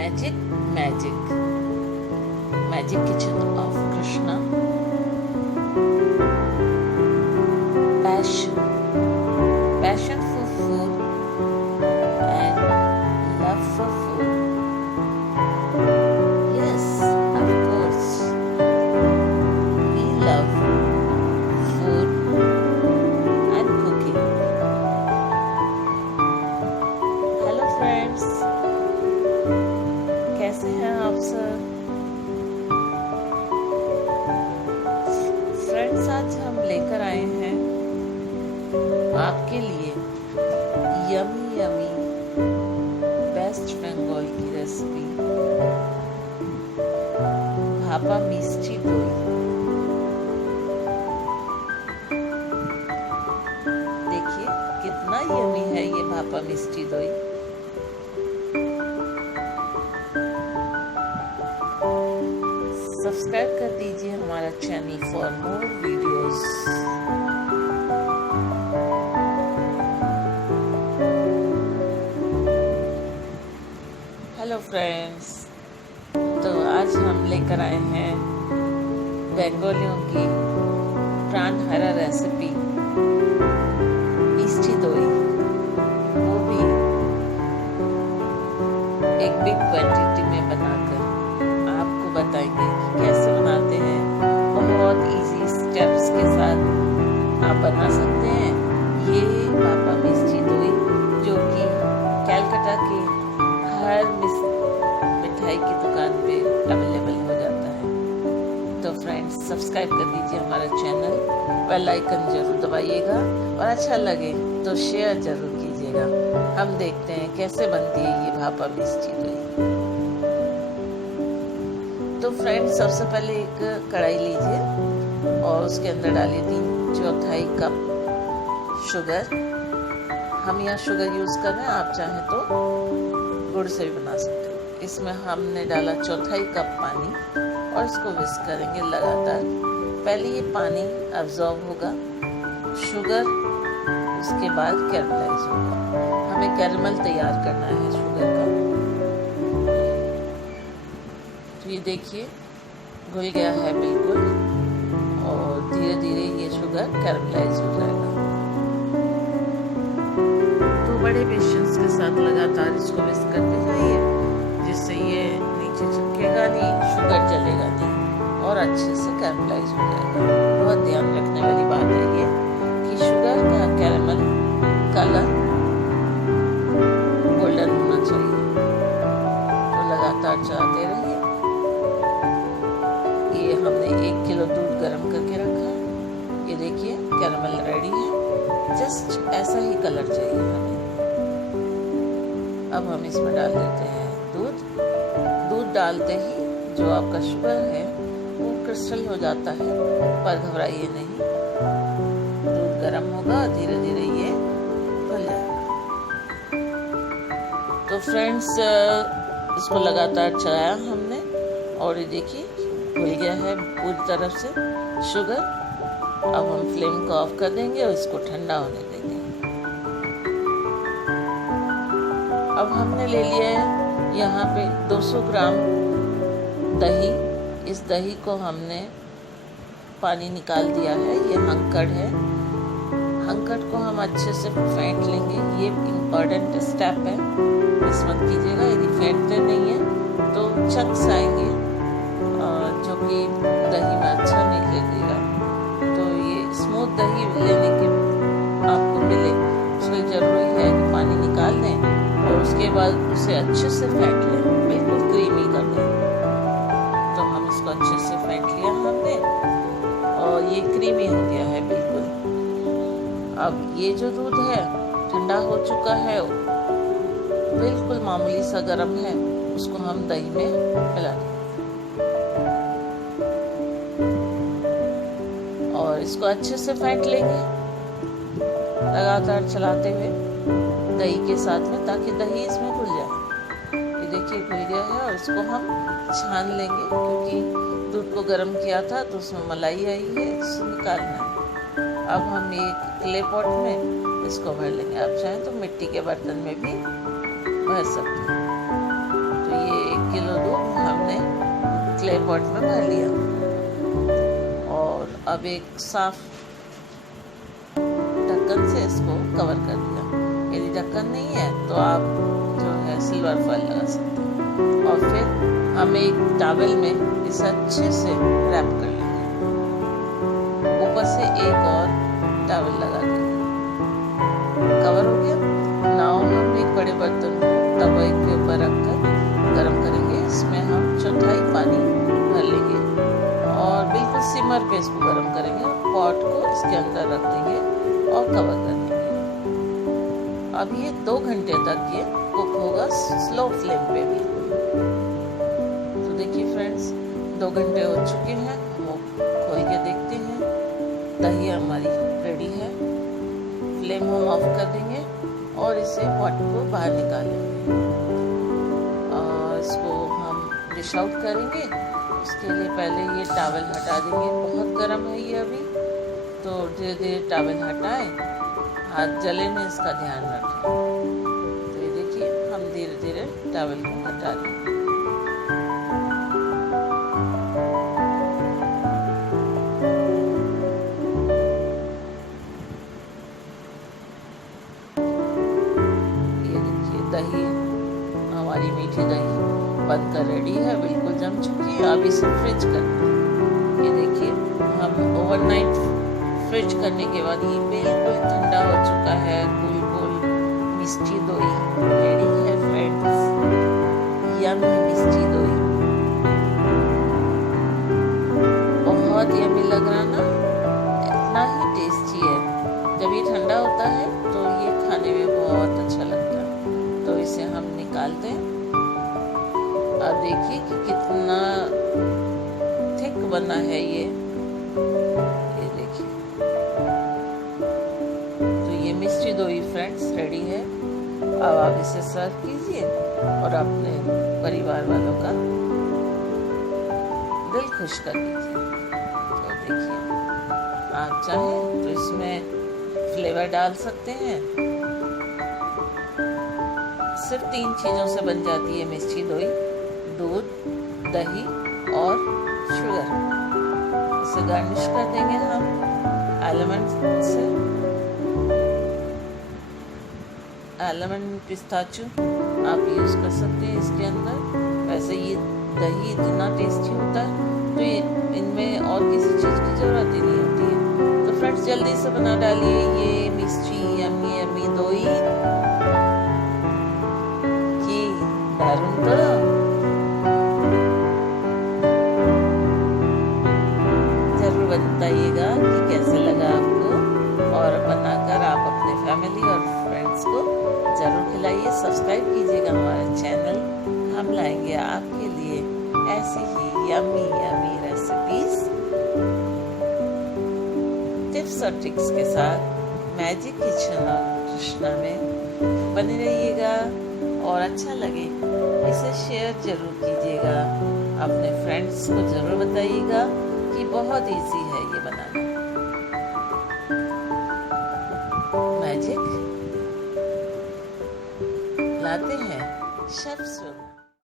Magic, magic, magic kitchen of Krishna. Passion, passion for food and love for food. Yes, of course, we love food and cooking. Hello friends, कैसे हैं आप सब? Friends, आज हम लेकर आए हैं आपके लिए यमी यमी वेस्ट बंगाल की रेसिपी भापा मिष्टी दोई। देखिए कितना यमी है ये भापा मिष्टी दोई। सब्सक्राइब कर दीजिए हमारा channel for more videos. Hello friends, तो आज हम लेकर आए हैं बंगालियों की प्राण हरा रेसिपी मिष्टी दोई, वो भी एक बिग क्वांटिटी में बनाकर आपको बताएंगे कि कैसे बनाते हैं। बहुत इजी स्टेप्स के साथ आप बना सकते हैं ये भापा मिष्टी दोई, जो कि कलकत्ता के हर मिठाई की दुकान पे अवेलेबल हो जाता है। तो फ्रेंड्स, सब्सक्राइब कर दीजिए हमारा चैनल, बेल आइकन जरूर दबाइएगा और अच्छा लगे तो शेयर जरूर कीजिएगा। हम देखते हैं कैसे बनती है ये भापा मिष्टी दोई। तो फ्रेंड्स, सबसे पहले एक कढ़ाई लीजिए और उसके अंदर डालिए 3/4 कप शुगर। हम यहाँ शुगर यूज़ कर रहे हैं, आप चाहें तो गुड़ से भी बना सकते हैं। इसमें हमने डाला 1/4 कप पानी और इसको विस्क करेंगे लगातार। पहले ये पानी अब्जॉर्ब होगा, शुगर, उसके बाद कैरमलाइज होगा। हमें कैरमल तैयार करना है शुगर का। तो ये देखिए घुल गया है बिल्कुल और धीरे धीरे ये शुगर कैरमलाइज हो जाएगा। तो बड़े पेशेंस के साथ लगातार इसको विस्क करते जाइए, जिससे ये नीचे चिपकेगा नहीं, शुगर जलेगा नहीं और अच्छे से कैरमलाइज हो जाएगा। बहुत ध्यान रखने वाली बात है ये कि शुगर का कैरमल कलर गोल्डन होना चाहिए। तो लगातार चलाते रहिए। ये हमने 1 किलो दूध गर्म करके रखा है। ये देखिए कैरमल रेडी है, जस्ट ऐसा ही कलर चाहिए हमें। अब हम इसमें डाल देते हैं दूध डालते ही जो आपका शुगर है वो क्रिस्टल हो जाता है, पर घबराइए नहीं। दूध गर्म होगा, धीरे धीरे ये घुल जाएगा। तो फ्रेंड्स, इसको लगातार चलाया हमने और ये देखिए घुल गया है पूरी तरफ से शुगर। अब हम फ्लेम को ऑफ कर देंगे और इसको ठंडा होने देंगे। अब हमने ले लिया है यहाँ पे 200 ग्राम दही। इस दही को हमने पानी निकाल दिया है। ये हंकड़ है, हंकड़ को हम अच्छे से फेंट लेंगे। ये इम्पॉर्टेंट स्टेप है, मिस मत कीजिएगा। यदि फेंटते नहीं है तो चंक्स आएंगे जो कि दही में अच्छा नहीं लगेगा। तो ये स्मूथ दही लेने के आपको मिले, उसके जरूरी है कि पानी निकाल दें और उसके बाद उसे अच्छे से फेंट लें, बिल्कुल क्रीमी कर दें। तो हम इसको अच्छे से फेंट लिया हमने और ये क्रीमी हो गया है बिल्कुल। अब ये जो दूध है ठंडा हो चुका है, बिल्कुल मामूली सा गर्म है, उसको हम दही में मिला दें और इसको अच्छे से फेंट लेंगे लगातार चलाते हुए दही के साथ में, ताकि दही इसमें घुल जाए। ये देखिए घुल गया है और इसको हम छान लेंगे, क्योंकि दूध को गर्म किया था तो उसमें मलाई आई है, इसको निकालना है। अब हम एक क्ले पॉट में इसको भर लेंगे। आप चाहें तो मिट्टी के बर्तन में भी भर सकते हैं। तो ये एक क्ले पॉट में भर लिया और अब एक साफ ढक्कन से इसको कवर कर दिया। यदि ढक्कन नहीं है तो आप जो है सिल्वर फॉइल लगा सकते हैं। और फिर हम एक टॉवेल में इसे अच्छे से रैप कर लेंगे, ऊपर से एक और टॉवेल लगा देंगे। कवर हो गया। नाव हम एक बड़े बर्तन को तवे के ऊपर रखकर गर्म करेंगे। इसमें हम चौथाई पानी भर लेंगे और बिल्कुल सिमर पे इसको गर्म करेंगे। पॉट को इसके अंदर रख देंगे और कवर कर देंगे। अब ये 2 घंटे तक ये कुक होगा स्लो फ्लेम पे बिल्कुल। तो देखिए फ्रेंड्स, 2 घंटे हो चुके हैं। वो खोल के देखते हैं। दही हमारी रेडी है। फ्लेम हम ऑफ कर देंगे और इसे पॉट को बाहर निकालेंगे और इसको हम डिश आउट करेंगे। उसके लिए पहले ये टॉवेल हटा देंगे। बहुत गर्म है ये अभी, तो धीरे धीरे टॉवेल हटाएं, हाथ जले नहीं इसका ध्यान रखें। तो ये देखिए हम धीरे धीरे टॉवेल को हटा लेंगे। दही हमारी मीठी दही बनकर रेडी है, बिल्कुल जम चुकी है। अब इसे फ्रिज कर दें। ये देखिए हम ओवरनाइट फ्रिज करने के बाद ये बिल्कुल ठंडा हो चुका है। बिल्कुल मिष्टी दोई रेडी है फ्रेंड्स। यम्मी मिष्टी दोई, बहुत यम्मी लग रहा ना, इतना ही टेस्टी है। जब ये ठंडा होता है तो ये खाने में बहुत अच्छा लगता है। तो इसे हम निकाल दें। अब देखिए कि कितना थिक बना है ये देखिए। तो ये मिष्टी दोई फ्रेंड्स रेडी है। अब आप इसे सर्व कीजिए और अपने परिवार वालों का दिल खुश कर दीजिए। तो देखिए, आप चाहें तो इसमें फ्लेवर डाल सकते हैं। सिर्फ 3 चीज़ों से बन जाती है मिष्टी दोई: दूध, दही और शुगर। इसे गार्निश कर देंगे हम आलमंड से। आलमंड पिस्ताचू आप यूज़ कर सकते हैं इसके अंदर। वैसे ये दही इतना टेस्टी होता है तो ये इनमें और किसी चीज़ की ज़रूरत ही नहीं होती है। तो फ्रेंड्स, जल्दी से बना डालिए ये मिष्टी यम्मी यम्मी दोई। दारुण तो जरूर बताइएगा कि कैसे लगा आपको, और बनाकर आप अपने फैमिली और फ्रेंड्स को जरूर खिलाइए। सब्सक्राइब कीजिएगा हमारा चैनल। हम लाएंगे आपके लिए ऐसी ही यम्मी यम्मी रेसिपीज, टिप्स और ट्रिक्स के साथ मैजिक किचन और कृष्णा में बने रहिएगा। और अच्छा लगे इसे शेयर जरूर कीजिएगा। अपने फ्रेंड्स को जरूर बताइएगा कि बहुत इजी है ये बनाना। मैजिक लाते हैं शेफ।